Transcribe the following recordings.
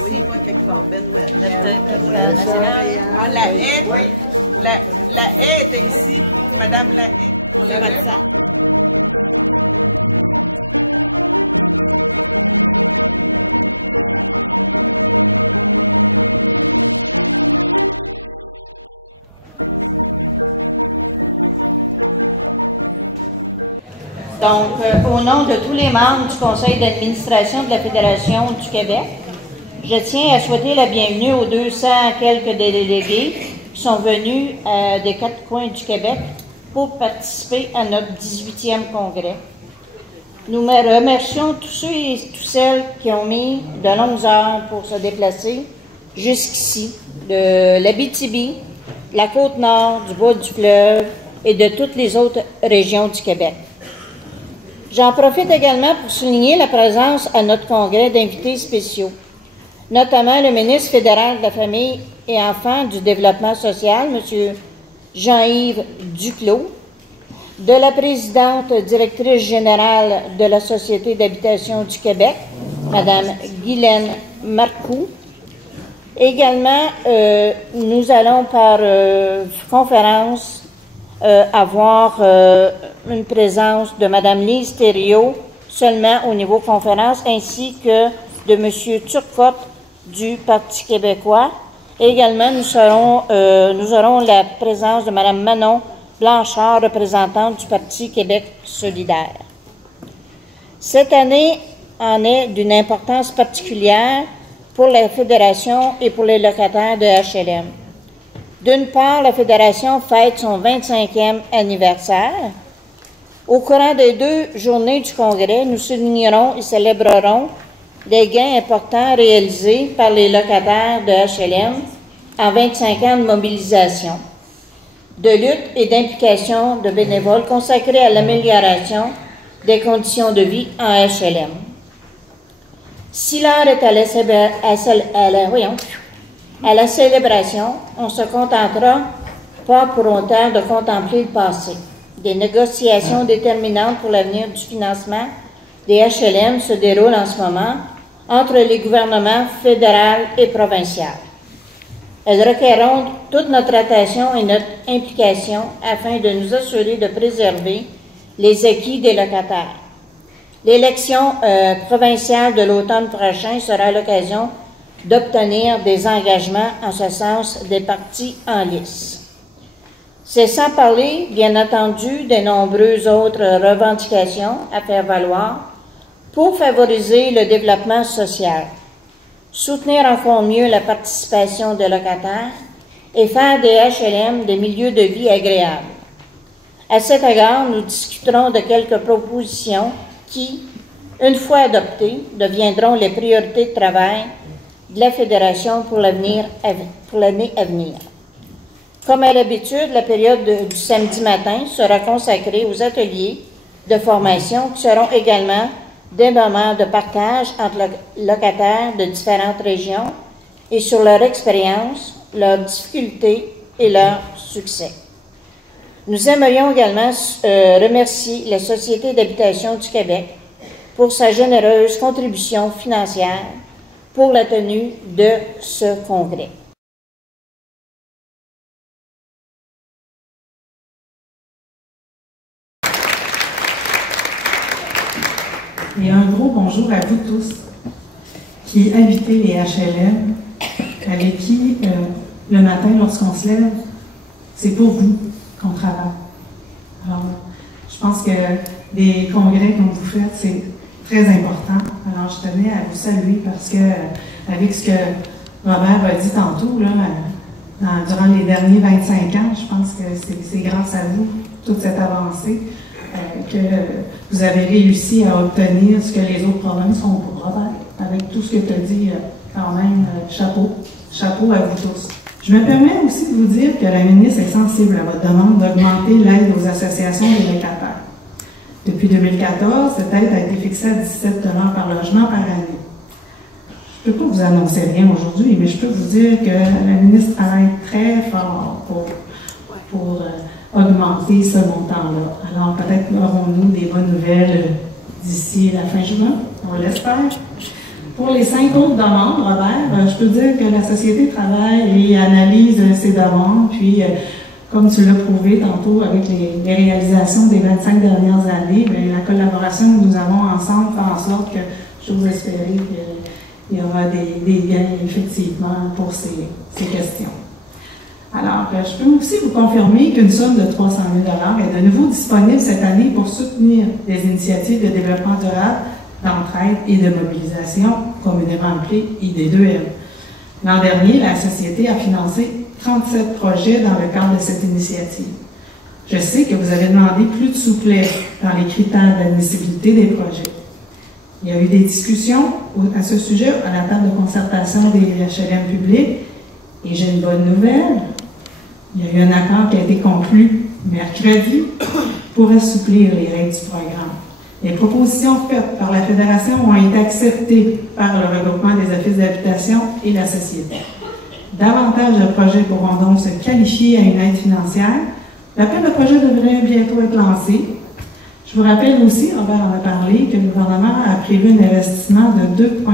Oui, quoi, quelque part, Benwell. La haie était ici. Madame La Haie, c'est votre sang. Donc, au nom de tous les membres du conseil d'administration de la Fédération du Québec, je tiens à souhaiter la bienvenue aux 200 quelques délégués qui sont venus des 4 coins du Québec pour participer à notre 18e congrès. Nous remercions tous ceux et toutes celles qui ont mis de longues heures pour se déplacer jusqu'ici, de l'Abitibi, la Côte-Nord, du Bas-du-Fleuve et de toutes les autres régions du Québec. J'en profite également pour souligner la présence à notre congrès d'invités spéciaux, notamment le ministre fédéral de la Famille et Enfants du Développement social, M. Jean-Yves Duclos, de la présidente directrice générale de la Société d'habitation du Québec, Mme Guylaine Marcoux. Également, nous allons par conférence avoir une présence de Mme Lise Thériault seulement au niveau conférence, ainsi que de M. Turcotte du Parti québécois. Également, nous aurons la présence de Mme Manon Blanchard, représentante du Parti Québec solidaire. Cette année en est d'une importance particulière pour la Fédération et pour les locataires de HLM. D'une part, la Fédération fête son 25e anniversaire. Au courant des 2 journées du Congrès, nous soulignerons et célébrerons les gains importants réalisés par les locataires de HLM en 25 ans de mobilisation, de lutte et d'implication de bénévoles consacrés à l'amélioration des conditions de vie en HLM. Si l'heure est à la célébration, on ne se contentera pas pour autant de contempler le passé. Des négociations déterminantes pour l'avenir du financement des HLM se déroulent en ce moment entre les gouvernements fédéral et provincial. Elles requerront toute notre attention et notre implication afin de nous assurer de préserver les acquis des locataires. L'élection provinciale de l'automne prochain sera l'occasion d'obtenir des engagements en ce sens des partis en lice. C'est sans parler, bien entendu, des nombreuses autres revendications à faire valoir pour favoriser le développement social, soutenir encore mieux la participation des locataires et faire des HLM des milieux de vie agréables. À cet égard, nous discuterons de quelques propositions qui, une fois adoptées, deviendront les priorités de travail de la Fédération pour l'année à venir. Comme à l'habitude, la période du samedi matin sera consacrée aux ateliers de formation qui seront également des moments de partage entre locataires de différentes régions et sur leur expérience, leurs difficultés et leurs succès. Nous aimerions également remercier la Société d'habitation du Québec pour sa généreuse contribution financière pour la tenue de ce congrès. Et un gros bonjour à vous tous qui habitez les HLM, avec qui, le matin, lorsqu'on se lève, c'est pour vous qu'on travaille. Alors, je pense que des congrès comme vous faites, c'est très important. Alors, je tenais à vous saluer parce que, avec ce que Robert a dit tantôt, là, durant les derniers 25 ans, je pense que c'est grâce à vous, toute cette avancée, que vous avez réussi à obtenir ce que les autres provinces font pour Robert. Avec tout ce que tu as dit, quand même, chapeau. Chapeau à vous tous. Je me permets aussi de vous dire que la ministre est sensible à votre demande d'augmenter l'aide aux associations de locataires. Depuis 2014, cette aide a été fixée à 17 $ par logement par année. Je ne peux pas vous annoncer rien aujourd'hui, mais je peux vous dire que la ministre travaille très fort pour augmenter ce montant-là. Alors peut-être aurons-nous des bonnes nouvelles d'ici la fin juin, on l'espère. Pour les 5 autres demandes, Robert, je peux dire que la société travaille et analyse ces demandes, puis comme tu l'as prouvé tantôt avec les réalisations des 25 dernières années, bien, la collaboration que nous avons ensemble fait en sorte que j'ose espérer qu'il y aura des gains effectivement pour ces questions. Alors, je peux aussi vous confirmer qu'une somme de 300 000 $ est de nouveau disponible cette année pour soutenir des initiatives de développement durable, d'entraide et de mobilisation, communément appelée ID2M. L'an dernier, la Société a financé 37 projets dans le cadre de cette initiative. Je sais que vous avez demandé plus de souplesse dans les critères d'admissibilité des projets. Il y a eu des discussions à ce sujet à la table de concertation des HLM publics et j'ai une bonne nouvelle. Il y a eu un accord qui a été conclu mercredi pour assouplir les règles du programme. Les propositions faites par la Fédération ont été acceptées par le regroupement des offices d'habitation et la Société. Davantage de projets pourront donc se qualifier à une aide financière. L'appel de projet devrait bientôt être lancé. Je vous rappelle aussi, Robert en a parlé, que le gouvernement a prévu un investissement de 2,3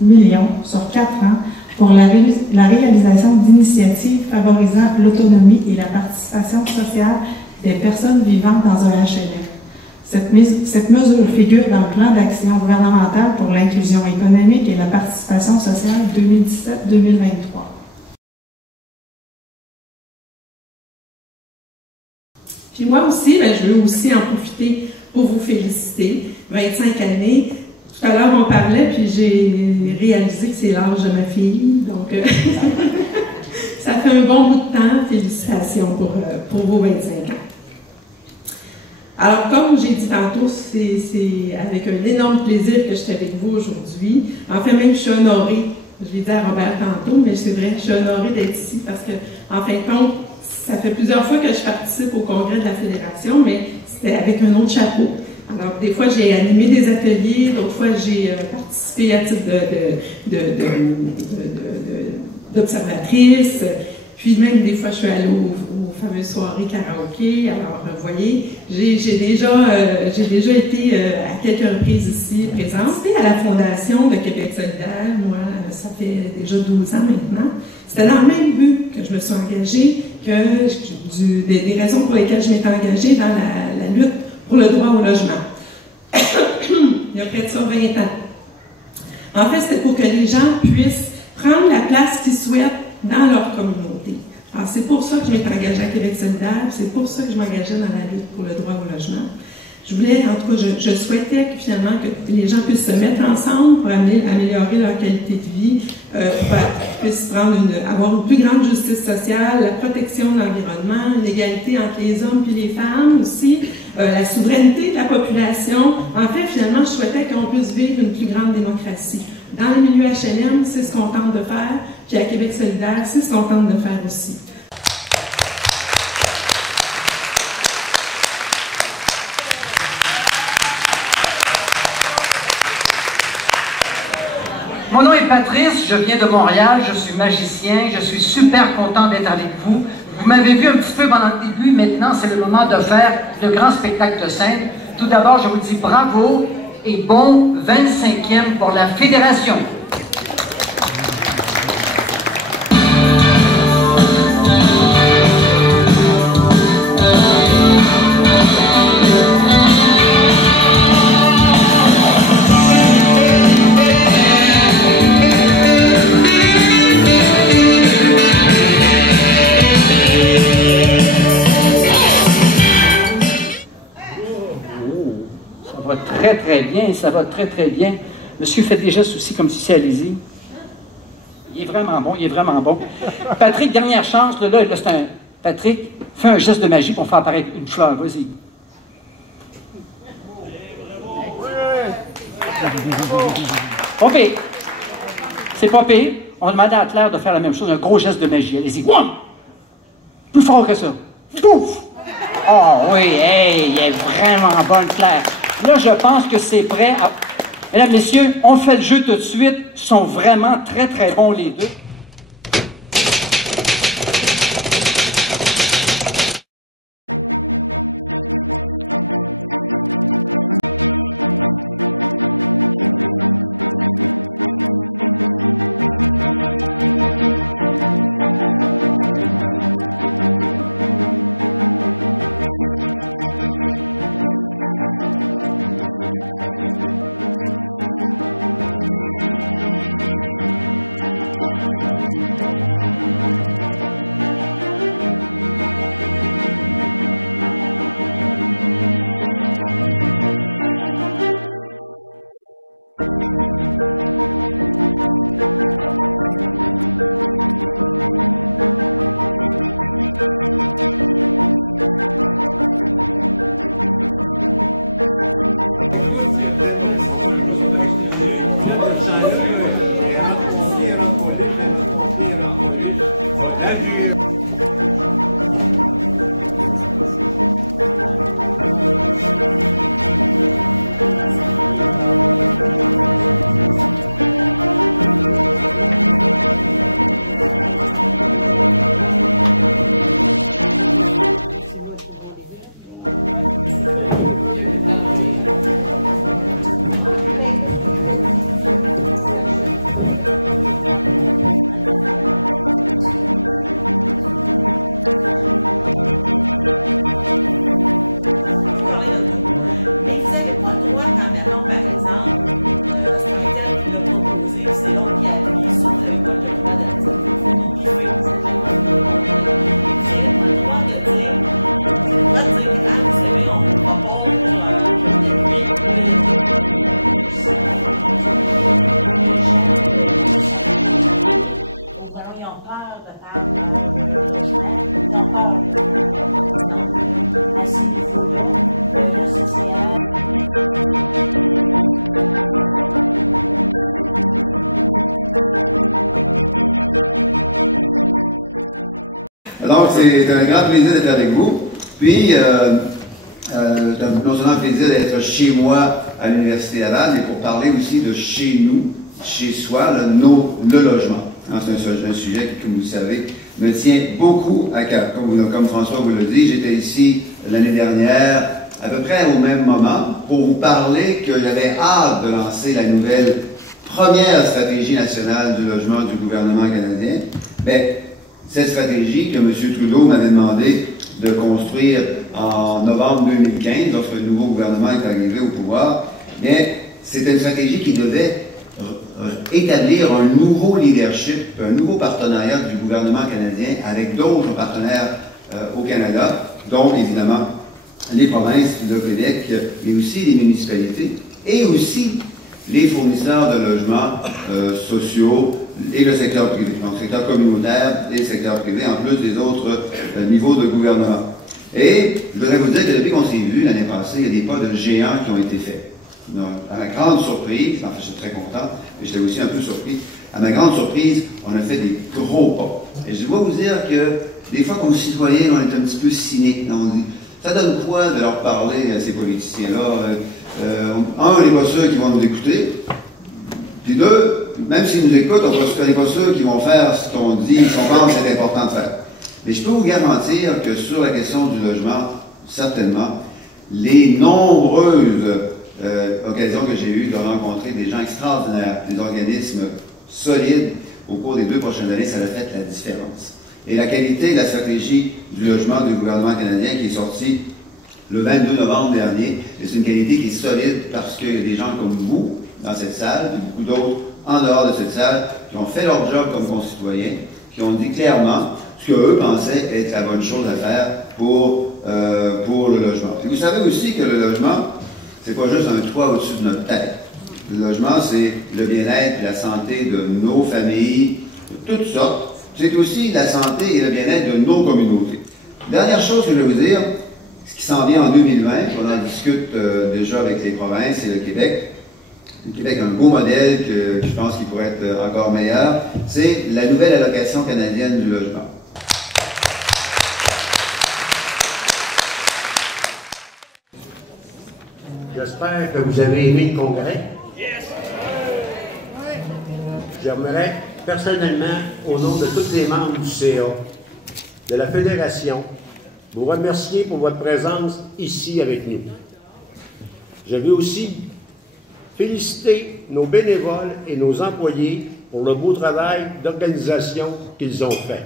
millions sur 4 ans pour la réalisation d'initiatives favorisant l'autonomie et la participation sociale des personnes vivant dans un HLM. Cette mesure figure dans le plan d'action gouvernemental pour l'inclusion économique et la participation sociale 2017-2023. Puis moi aussi, je veux aussi en profiter pour vous féliciter. 25 années. Tout à l'heure, on parlait, puis j'ai réalisé que c'est l'âge de ma fille. Donc, ça fait un bon bout de temps. Félicitations pour vos 25 ans. Alors, comme j'ai dit tantôt, c'est avec un énorme plaisir que je suis avec vous aujourd'hui. En fait, même, je suis honorée. Je l'ai dit à Robert tantôt, mais c'est vrai, je suis honorée d'être ici parce que, en fin de compte, ça fait plusieurs fois que je participe au congrès de la Fédération, mais c'était avec un autre chapeau. Alors, des fois, j'ai animé des ateliers, d'autres fois, j'ai participé à titre d'observatrice, puis même des fois, je suis allée aux fameuses soirées karaoké. Alors, vous voyez, j'ai déjà été à quelques reprises ici présente. À la Fondation de Québec solidaire, moi, ça fait déjà 12 ans maintenant. C'était dans le même but que je me suis engagée, des raisons pour lesquelles je m'étais engagée dans la lutte pour le droit au logement. Il y a près de ça 20 ans. En fait, c'était pour que les gens puissent prendre la place qu'ils souhaitent dans leur communauté. Alors, c'est pour ça que je m'étais engagée à Québec solidaire, c'est pour ça que je m'engageais dans la lutte pour le droit au logement. Je voulais, en tout cas, je souhaitais que finalement que les gens puissent se mettre ensemble pour améliorer leur qualité de vie, pour qu'ils puissent avoir une plus grande justice sociale, la protection de l'environnement, l'égalité entre les hommes et les femmes aussi, la souveraineté de la population. En fait, finalement, je souhaitais qu'on puisse vivre une plus grande démocratie. Dans les milieux HLM, c'est ce qu'on tente de faire, puis à Québec solidaire, c'est ce qu'on tente de faire aussi. Mon nom est Patrice, je viens de Montréal, je suis magicien, je suis super content d'être avec vous. Vous m'avez vu un petit peu pendant le début, maintenant c'est le moment de faire le grand spectacle de scène. Tout d'abord, je vous dis bravo et bon 25e pour la Fédération. Très bien, ça va très bien. Monsieur fait des gestes aussi comme si c'est allez-y. Il est vraiment bon, il est vraiment bon. Patrick, dernière chance, là c'est un... Patrick, fais un geste de magie pour faire apparaître une fleur, vas-y. Pas pire. C'est pas pire. on demandait à Claire de faire la même chose, un gros geste de magie. Allez-y, one! Plus fort que ça. Pouf! Oh oui, hey, elle est vraiment bonne, Claire. Là, je pense que c'est prêt à... Mesdames, messieurs, on fait le jeu tout de suite. Ils sont vraiment très, très bons, les deux. On va parler de tout. Mais vous n'avez pas le droit, quand mettons, par exemple, c'est un tel qui l'a proposé, puis c'est l'autre qui a appuyé. Ça, vous n'avez pas le droit de le dire. Il faut les biffer, c'est-à-dire qu'on veut les montrer. Puis vous n'avez pas le droit de dire, vous avez le droit de dire, ah, vous savez, on propose, puis on appuie, puis là, il y a une aussi, les gens, parce qu'ils ne savent pas écrire, ou bien ils ont peur de perdre leur logement, ils ont peur de faire des points. Donc, à ces niveaux-là, le CCR. Donc, c'est un grand plaisir d'être avec vous. Puis, non seulement un plaisir d'être chez moi à l'Université Laval, mais pour parler aussi de chez nous, chez soi, le logement. C'est un sujet qui, comme vous le savez, me tient beaucoup à cœur. Comme François vous l'a dit, j'étais ici l'année dernière, à peu près au même moment, pour vous parler que j'avais hâte de lancer la nouvelle première stratégie nationale du logement du gouvernement canadien. Mais cette stratégie que M. Trudeau m'avait demandé de construire en novembre 2015, lorsque le nouveau gouvernement est arrivé au pouvoir, mais c'était une stratégie qui devait établir un nouveau leadership, un nouveau partenariat du gouvernement canadien avec d'autres partenaires au Canada, dont évidemment les provinces, le Québec, mais aussi les municipalités, et aussi les fournisseurs de logements sociaux et le secteur privé, donc le secteur communautaire et le secteur privé, en plus des autres niveaux de gouvernement. Et je voudrais vous dire que depuis qu'on s'est vu l'année passée, il y a des pas de géants qui ont été faits. Donc, à ma grande surprise, enfin je suis très content, mais j'étais aussi un peu surpris, à ma grande surprise, on a fait des gros pas. Et je dois vous dire que des fois, comme citoyens, on est un petit peu cyniques. On dit, ça donne quoi de leur parler à ces politiciens-là? Un, on n'est pas sûr qu'ils vont nous écouter. Puis deux, même s'ils nous écoutent, on n'est pas sûr qu'ils vont faire ce qu'on dit, ce qu'on pense c'est important de faire. Mais je peux vous garantir que sur la question du logement, certainement, les nombreuses occasions que j'ai eues de rencontrer des gens extraordinaires, des organismes solides au cours des 2 prochaines années, ça a fait la différence. Et la qualité de la stratégie du logement du gouvernement canadien qui est sortie le 22 novembre dernier, c'est une qualité qui est solide parce qu'il y a des gens comme vous dans cette salle, et beaucoup d'autres en dehors de cette salle, qui ont fait leur job comme concitoyens, qui ont dit clairement ce qu'eux pensaient être la bonne chose à faire pour le logement. Et vous savez aussi que le logement, c'est pas juste un toit au-dessus de notre tête. Le logement, c'est le bien-être et la santé de nos familles, de toutes sortes. C'est aussi la santé et le bien-être de nos communautés. Dernière chose que je vais vous dire, ce qui s'en vient en 2020, on en discute déjà avec les provinces et le Québec, du Québec, un beau modèle que je pense qu'il pourrait être encore meilleur, c'est la nouvelle allocation canadienne du logement. J'espère que vous avez aimé le congrès. J'aimerais personnellement, au nom de tous les membres du CA, de la Fédération, vous remercier pour votre présence ici avec nous. Je veux aussi féliciter nos bénévoles et nos employés pour le beau travail d'organisation qu'ils ont fait.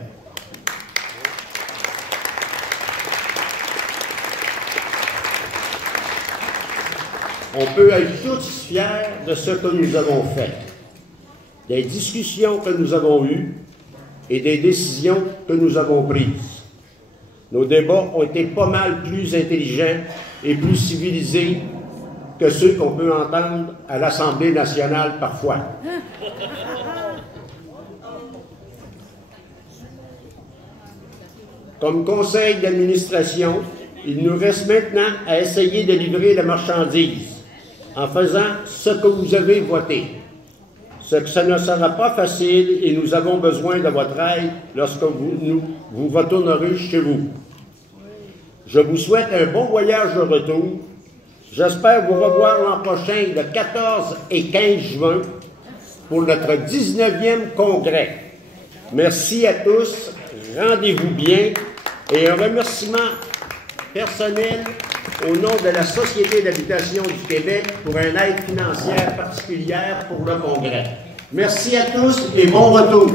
On peut être tous fiers de ce que nous avons fait, des discussions que nous avons eues et des décisions que nous avons prises. Nos débats ont été pas mal plus intelligents et plus civilisés que ceux qu'on peut entendre à l'Assemblée nationale parfois. Comme conseil d'administration, il nous reste maintenant à essayer de livrer la marchandise en faisant ce que vous avez voté. Ce ne sera pas facile et nous avons besoin de votre aide lorsque vous retournerez chez vous. Je vous souhaite un bon voyage de retour. J'espère vous revoir l'an prochain le 14 et 15 juin pour notre 19e congrès. Merci à tous, rendez-vous bien et un remerciement personnel au nom de la Société d'habitation du Québec pour une aide financière particulière pour le congrès. Merci à tous et bon retour.